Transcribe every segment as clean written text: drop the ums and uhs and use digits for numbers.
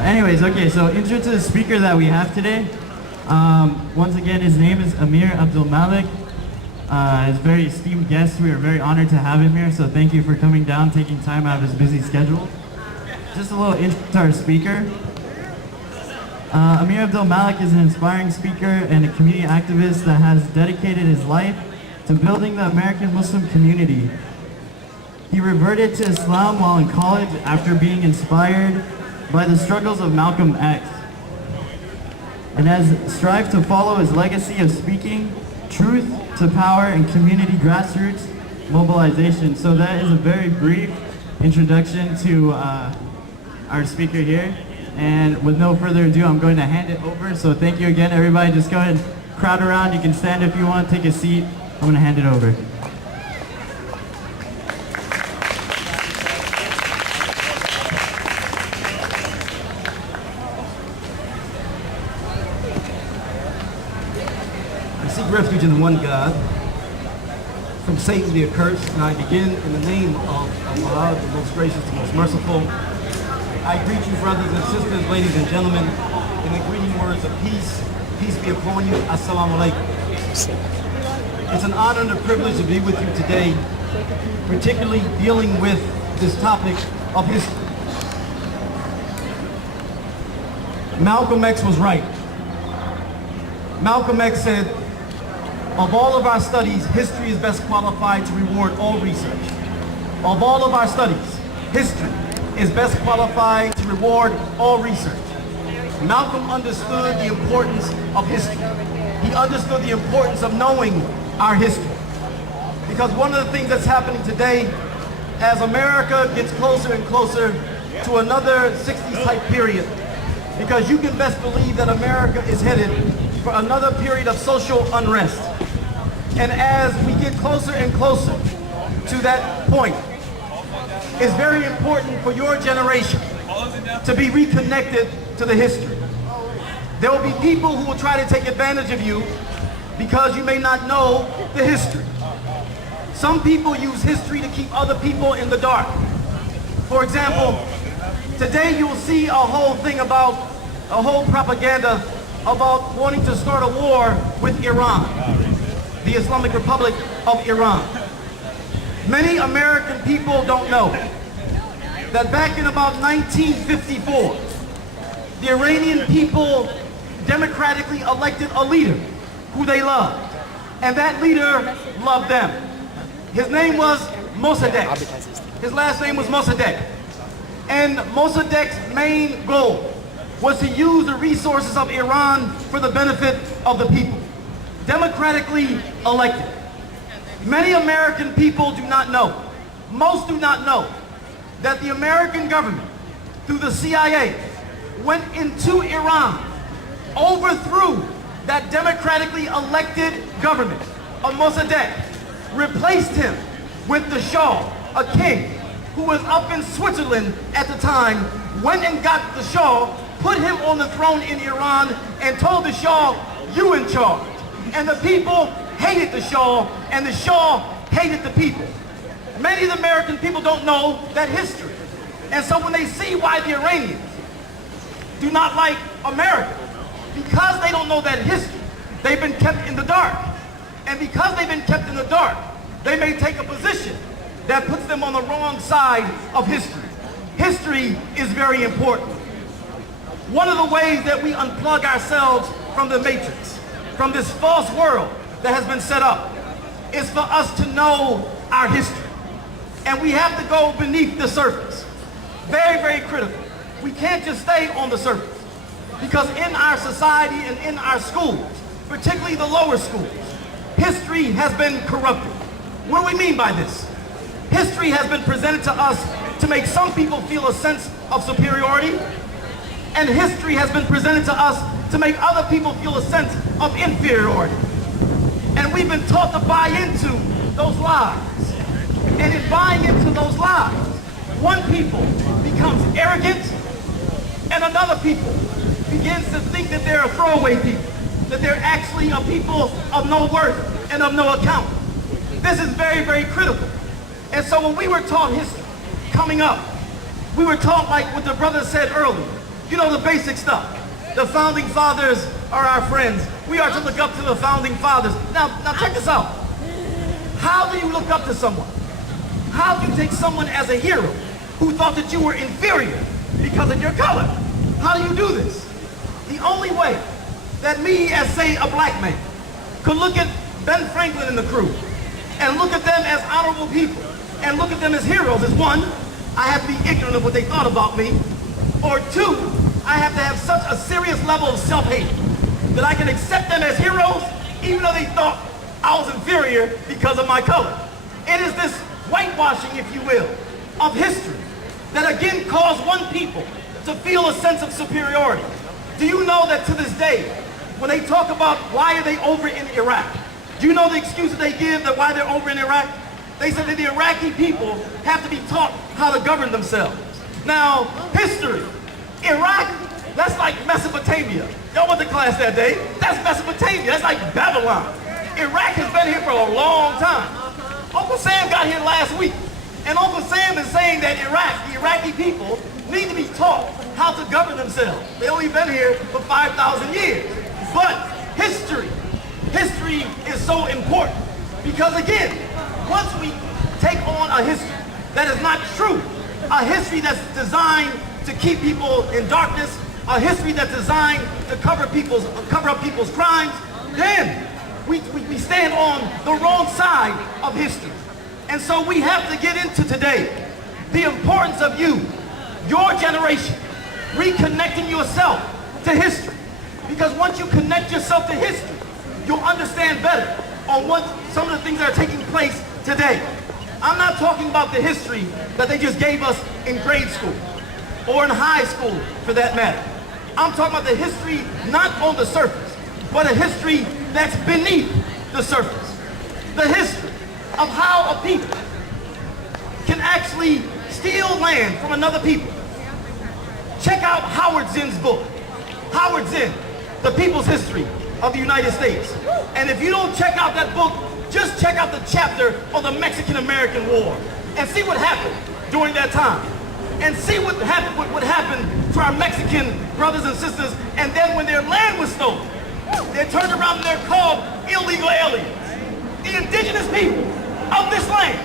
Anyways, okay, so intro to the speaker that we have today. Once again, his name is Amir Abdel Malik. His very esteemed guest. We are very honored to have him here, so thank you for coming down, taking time out of his busy schedule. Just a little intro to our speaker. Amir Abdel Malik is an inspiring speaker and a community activist that has dedicated his life to building the American Muslim community. He reverted to Islam while in college after being inspired by the struggles of Malcolm X, and has strived to follow his legacy of speaking truth to power and community grassroots mobilization. So that is a very brief introduction to our speaker here. And with no further ado, I'm going to hand it over. So thank you again, everybody. Just go ahead and crowd around. You can stand if you want, take a seat. I'm going to hand it over. Refuge in the one God, from Satan the accursed, and I begin in the name of Allah, the most gracious, the most merciful. I greet you, brothers and sisters, ladies and gentlemen, in the greeting words of peace. Peace be upon you. Assalamu alaikum. It's an honor and a privilege to be with you today, particularly dealing with this topic of history. Malcolm X was right. Malcolm X said, of all of our studies, history is best qualified to reward all research. Of all of our studies, history is best qualified to reward all research. Malcolm understood the importance of history. He understood the importance of knowing our history. Because one of the things that's happening today, as America gets closer and closer to another 60s type period, because you can best believe that America is headed for another period of social unrest. And as we get closer and closer to that point, it's very important for your generation to be reconnected to the history. There will be people who will try to take advantage of you because you may not know the history. Some people use history to keep other people in the dark. For example, today you'll see a whole thing about, a whole propaganda about wanting to start a war with Iran, the Islamic Republic of Iran. Many American people don't know that back in about 1954, the Iranian people democratically elected a leader who they loved, and that leader loved them. His name was Mossadegh. His last name was Mossadegh. And Mossadegh's main goal was to use the resources of Iran for the benefit of the people, democratically elected. Many American people do not know, most do not know, that the American government, through the CIA, went into Iran, overthrew that democratically elected government of Mossadegh, replaced him with the Shah, a king who was up in Switzerland at the time, went and got the Shah, put him on the throne in Iran, and told the Shah, you in charge. And the people hated the Shah, and the Shah hated the people. Many of the American people don't know that history. And so when they see why the Iranians do not like America, because they don't know that history, they've been kept in the dark. And because they've been kept in the dark, they may take a position that puts them on the wrong side of history. History is very important. One of the ways that we unplug ourselves from the matrix, from this false world that has been set up, is for us to know our history. And we have to go beneath the surface. Very, very critical. We can't just stay on the surface. Because in our society and in our schools, particularly the lower schools, history has been corrupted. What do we mean by this? History has been presented to us to make some people feel a sense of superiority, and history has been presented to us to make other people feel a sense of inferiority. And we've been taught to buy into those lies. And in buying into those lies, one people becomes arrogant, and another people begins to think that they're a throwaway people, that they're actually a people of no worth and of no account. This is very, very critical. And so when we were taught history coming up, we were taught, like what the brother said earlier, You know, the basic stuff. The founding fathers are our friends. We are to look up to the founding fathers. Now check this out. How do you look up to someone? How do you take someone as a hero who thought that you were inferior because of your color? How do you do this? The only way that me, as say a black man, could look at Ben Franklin and the crew and look at them as honorable people and look at them as heroes is one, I have to be ignorant of what they thought about me, or two, I have to have such a serious level of self-hate that I can accept them as heroes even though they thought I was inferior because of my color. It is this whitewashing, if you will, of history that again caused one people to feel a sense of superiority. Do you know that to this day, when they talk about why are they over in Iraq, do you know the excuses they give that why they're over in Iraq? They said that the Iraqi people have to be taught how to govern themselves. Now, history, Iraq, that's like Mesopotamia. Y'all went to class that day. That's Mesopotamia. That's like Babylon. Iraq has been here for a long time. Uncle Sam got here last week, and Uncle Sam is saying that the Iraqi people need to be taught how to govern themselves. They only been here for 5,000 years. But history is so important because again, once we take on a history that is not true, a history that's designed to keep people in darkness, a history that's designed to cover up people's crimes, then we stand on the wrong side of history. And so we have to get into today the importance of you, your generation, reconnecting yourself to history. Because once you connect yourself to history, you'll understand better on some of the things that are taking place today. I'm not talking about the history that they just gave us in grade school or in high school for that matter. I'm talking about the history not on the surface, but a history that's beneath the surface. The history of how a people can actually steal land from another people. Check out Howard Zinn's book. Howard Zinn, The People's History of the United States. And if you don't check out that book, just check out the chapter on the Mexican-American War and see what happened during that time. And see what happened to our Mexican brothers and sisters. And then when their land was stolen, they're turned around and they're called illegal aliens. The indigenous people of this land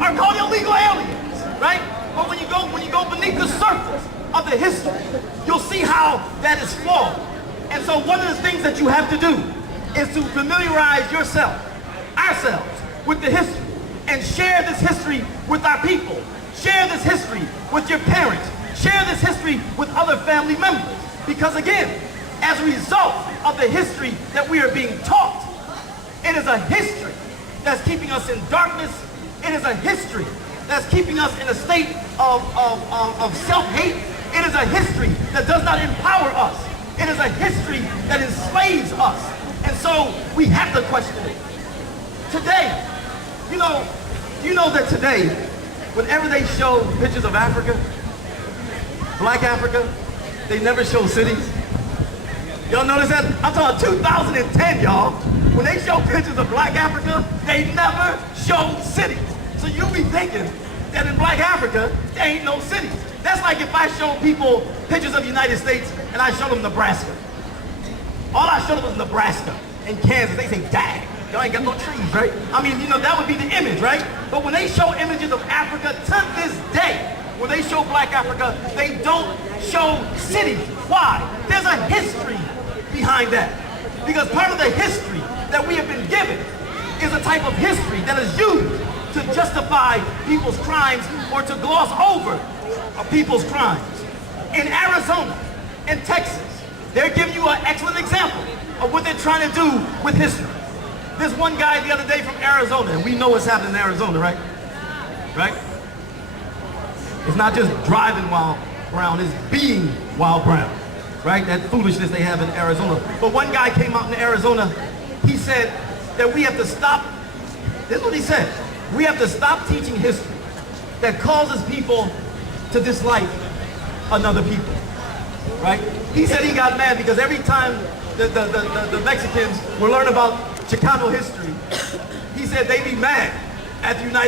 are called illegal aliens, right? But when you go beneath the surface of the history, you'll see how that is flawed. And so one of the things that you have to do is to familiarize ourselves, with the history, and share this history with our people. Share this history with your parents. Share this history with other family members. Because again, as a result of the history that we are being taught, it is a history that's keeping us in darkness. It is a history that's keeping us in a state of self-hate. It is a history that does not empower us. It is a history that enslaves us. And so we have to question it. Today, you know that today, whenever they show pictures of Africa, Black Africa, they never show cities. Y'all notice that? I'm talking 2010, y'all. When they show pictures of Black Africa, they never show cities. So you'll be thinking that in Black Africa, there ain't no cities. That's like if I show people pictures of the United States and I show them Nebraska. All I showed them was Nebraska and Kansas. They say, dang, y'all ain't got no trees, right? I mean, that would be the image, right? But when they show images of Africa to this day, when they show Black Africa, they don't show cities. Why? There's a history behind that. Because part of the history that we have been given is a type of history that is used to justify people's crimes or to gloss over people's crimes. In Arizona, in Texas, they're giving you an excellent example of what they're trying to do with history. There's one guy the other day from Arizona, and we know what's happening in Arizona, right? Right? It's not just driving while brown, it's being while brown, right? That foolishness they have in Arizona. But one guy came out in Arizona, he said that we have to stop, this is what he said, we have to stop teaching history that causes people to dislike another people, right? He said he got mad because every time the Mexicans will learn about Chicano history, he said they'd be mad at the United